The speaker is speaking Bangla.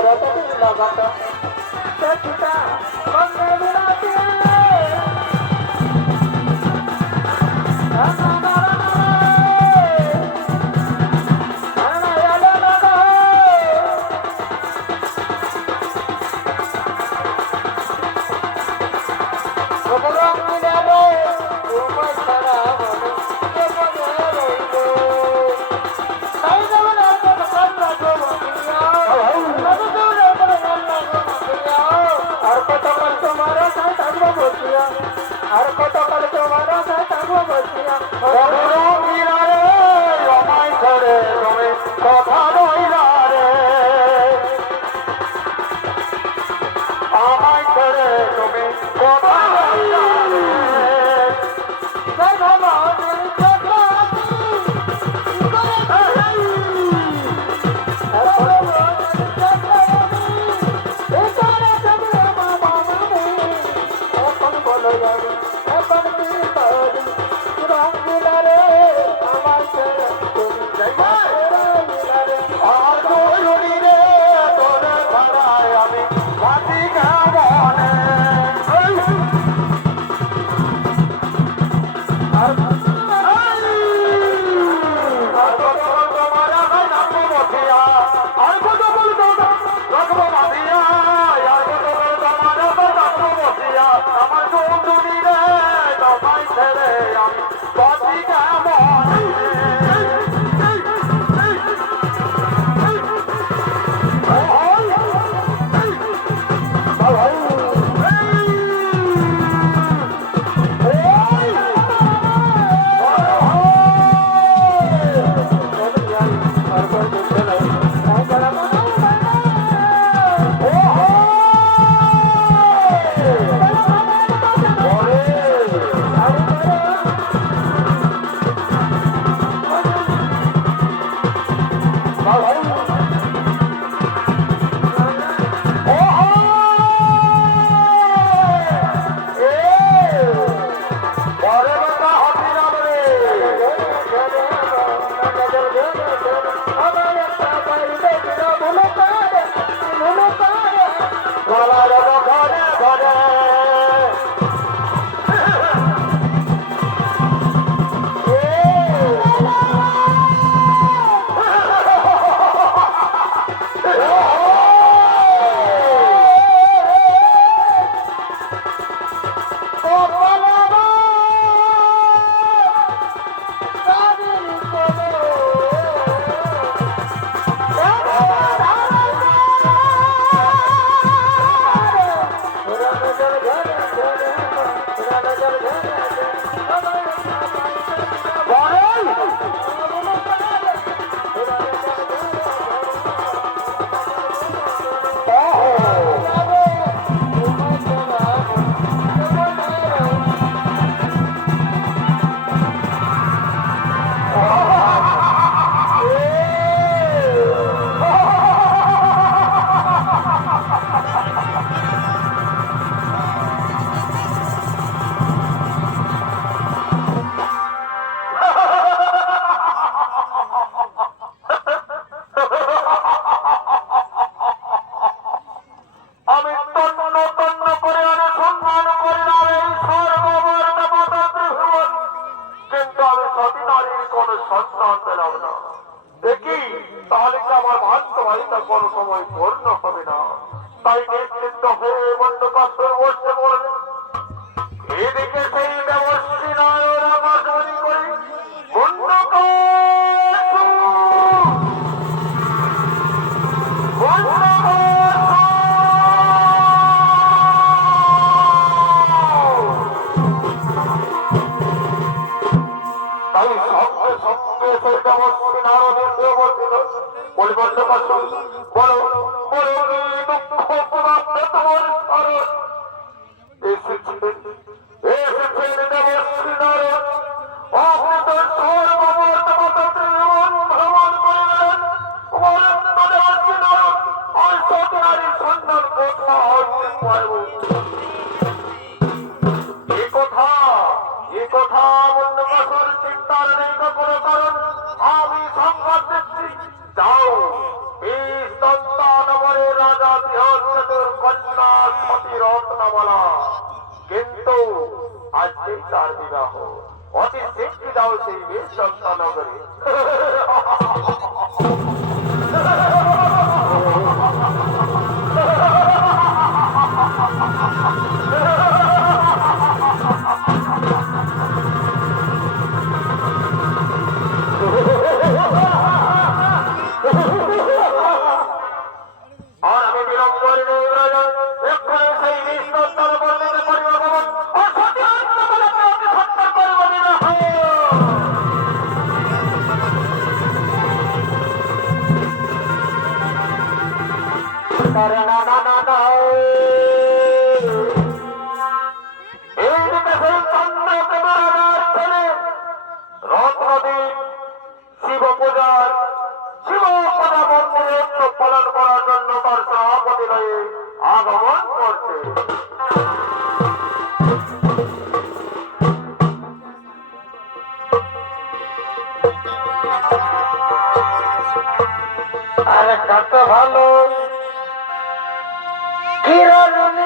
রতনে আর কত কোনো সময় পূর্ণ হবে না। তাই নেতৃত্ব হয়ে মন্ডপাত্র বসে বলেন। এদিকে সেই দেবশ্রী সতনারীর সন্ধান পাইব এ কথা এ কথা বন্ধুবাসুর রত্নমালা। কিন্তু আজকেই তার বিবাহ। অতি শীঘ্র যাও সেই বেশ নগরে আর আমি বিলম্ব করি পালন করার জন্য তার সভাপতি হয়ে আগমন করছে কত ভালো। কিরণ